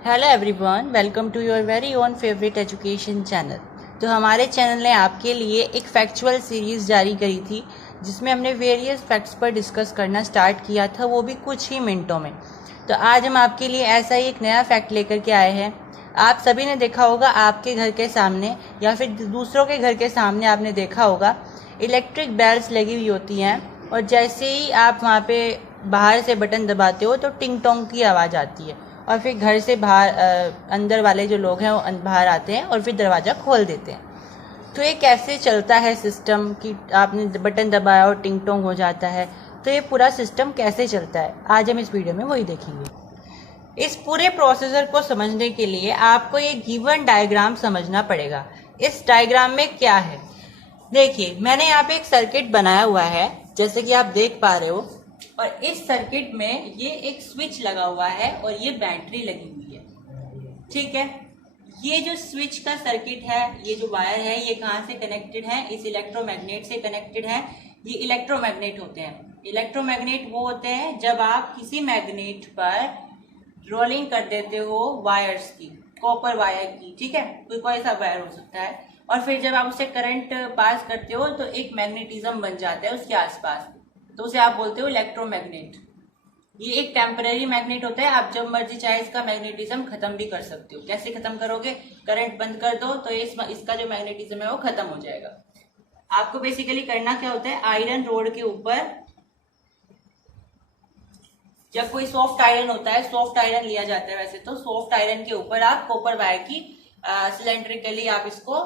Hello everyone, welcome to your very own favourite education channel. तो हमारे channel ने आपके लिए एक फैक्चुअल सीरीज़ जारी करी थी जिसमें हमने वेरियस फैक्ट्स पर डिस्कस करना स्टार्ट किया था, वो भी कुछ ही मिनटों में। तो आज हम आपके लिए ऐसा ही एक नया फैक्ट लेकर के आए हैं। आप सभी ने देखा होगा, आपके घर के सामने या फिर दूसरों के घर के सामने आपने देखा होगा इलेक्ट्रिक बेल्स लगी हुई होती हैं, और जैसे ही आप वहाँ पे बाहर से बटन दबाते हो तो टिंग टोंग की आवाज़ आती है, और फिर घर से बाहर अंदर वाले जो लोग हैं वो बाहर आते हैं और फिर दरवाज़ा खोल देते हैं। तो ये कैसे चलता है सिस्टम कि आपने बटन दबाया और टिंग टोंग हो जाता है? तो ये पूरा सिस्टम कैसे चलता है, आज हम इस वीडियो में वही देखेंगे। इस पूरे प्रोसेसर को समझने के लिए आपको ये गिवन डायग्राम समझना पड़ेगा। इस डायग्राम में क्या है, देखिए मैंने यहाँ पे एक सर्किट बनाया हुआ है जैसे कि आप देख पा रहे हो, और इस सर्किट में ये एक स्विच लगा हुआ है और ये बैटरी लगी हुई है। ठीक है, ये जो स्विच का सर्किट है, ये जो वायर है, ये कहाँ से कनेक्टेड है? इस इलेक्ट्रोमैग्नेट से कनेक्टेड है। ये इलेक्ट्रोमैग्नेट होते हैं। इलेक्ट्रोमैग्नेट वो होते हैं जब आप किसी मैग्नेट पर रोलिंग कर देते हो वायर्स की, कॉपर वायर की, ठीक है, कोई सा वायर हो सकता है, और फिर जब आप उससे करंट पास करते हो तो एक मैग्नेटिज्म बन जाता है उसके आसपास, तो उसे आप बोलते हो इलेक्ट्रोमैग्नेट। ये एक टेम्पररी मैग्नेट होता है, आप जब मर्जी चाहे इसका मैग्नेटिज्म खत्म भी कर सकते हो। कैसे खत्म करोगे? करंट बंद कर दो तो इसका जो मैग्नेटिज्म है वो खत्म हो जाएगा। आपको बेसिकली करना क्या होता है, आयरन रोड के ऊपर, जब कोई सॉफ्ट आयरन होता है, सॉफ्ट आयरन लिया जाता है, वैसे तो सॉफ्ट आयरन के ऊपर आप कॉपर वायर की सिलेंड्रिकली आप इसको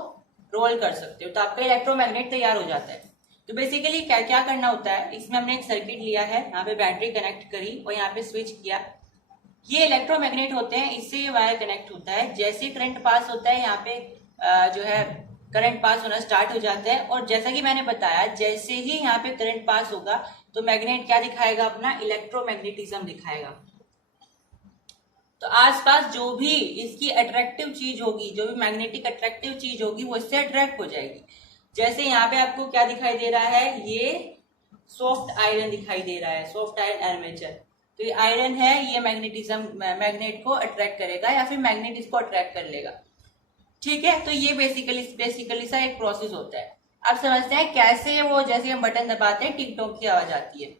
रोल कर सकते हो, तो आपका इलेक्ट्रोमैग्नेट तैयार हो जाता है। तो बेसिकली क्या क्या करना होता है, इसमें हमने एक सर्किट लिया है, यहाँ पे बैटरी कनेक्ट करी और यहाँ पे स्विच किया। ये इलेक्ट्रोमैग्नेट होते हैं, इससे ये वायर कनेक्ट होता है। जैसे करंट पास होता है यहाँ पे जो है करंट पास होना स्टार्ट हो जाता है, और जैसा कि मैंने बताया जैसे ही यहाँ पे करंट पास होगा तो मैग्नेट क्या दिखाएगा? अपना इलेक्ट्रोमैग्नेटिज्म दिखाएगा। तो आसपास जो भी इसकी अट्रैक्टिव चीज होगी, जो भी मैग्नेटिक अट्रैक्टिव चीज होगी, वो इससे अट्रैक्ट हो जाएगी। जैसे यहाँ पे आपको क्या दिखाई दे रहा है, ये सॉफ्ट आयरन दिखाई दे रहा है, सॉफ्ट आयरन आर्मेचर। तो ये आयरन है, ये मैग्नेटिज्म मैग्नेट को अट्रैक्ट करेगा या फिर मैग्नेट इसको अट्रैक्ट कर लेगा। ठीक है, तो ये बेसिकली सा एक प्रोसेस होता है। अब समझते हैं कैसे वो, जैसे हम बटन दबाते हैं टिक टॉक की आवाज आती है।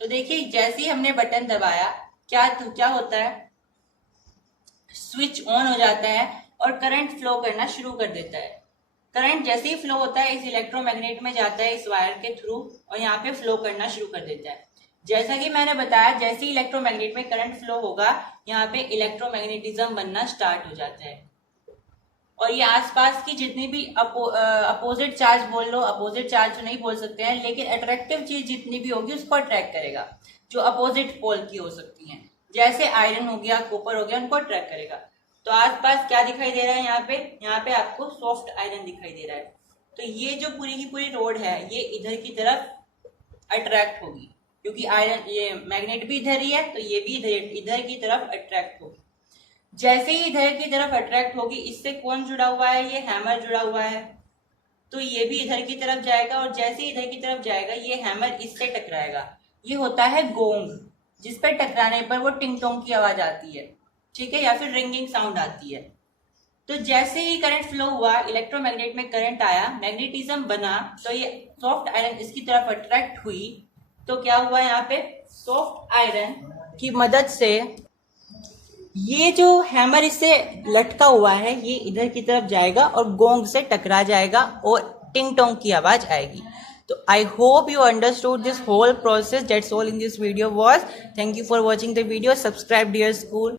तो देखिए जैसे ही हमने बटन दबाया क्या होता है, स्विच ऑन हो जाता है और करंट फ्लो करना शुरू कर देता है। करंट जैसे ही फ्लो होता है इस इलेक्ट्रोमैग्नेट में जाता है इस वायर के थ्रू, और यहाँ पे फ्लो करना शुरू कर देता है। जैसा कि मैंने बताया, जैसे ही इलेक्ट्रोमैग्नेट में करंट फ्लो होगा यहाँ पे इलेक्ट्रोमैग्नेटिज्म बनना स्टार्ट हो जाता है, और ये आसपास की जितनी भी अपोजिट चार्ज बोल लो, अपोजिट चार्ज तो नहीं बोल सकते हैं, लेकिन अट्रैक्टिव चीज जितनी भी होगी उसको अट्रैक्ट करेगा, जो अपोजिट पोल की हो सकती है। जैसे आयरन हो गया, कॉपर हो गया, उनको अट्रैक्ट करेगा। तो आसपास क्या दिखाई दे रहा है, यहाँ पे आपको सॉफ्ट आयरन दिखाई दे रहा है। तो ये जो पूरी की पूरी रोड है ये इधर की तरफ अट्रैक्ट होगी, क्योंकि आयरन, ये मैग्नेट भी इधर ही है, तो ये भी इधर की तरफ अट्रैक्ट होगी। जैसे ही इधर की तरफ अट्रैक्ट होगी, इससे कौन जुड़ा हुआ है? ये हैमर जुड़ा हुआ है, तो ये भी इधर की तरफ जाएगा, और जैसे ही इधर की तरफ जाएगा ये हैमर इससे टकराएगा। ये होता है गोंग, जिस पर टकराने पर वो टिंग टोंग की आवाज आती है, ठीक है, या फिर रिंगिंग साउंड आती है। तो जैसे ही करंट फ्लो हुआ, इलेक्ट्रोमैग्नेट में करंट आया, मैग्नेटिज्म बना, तो ये सॉफ्ट आयरन इसकी तरफ अट्रैक्ट हुई। तो क्या हुआ, यहाँ पे सॉफ्ट आयरन की मदद से ये जो हैमर इससे लटका हुआ है ये इधर की तरफ जाएगा और गोंग से टकरा जाएगा और टिंग टोंग की आवाज आएगी। तो I hope you understood this whole process. That's all in this video was. Thank you for watching the video. Subscribe dear school.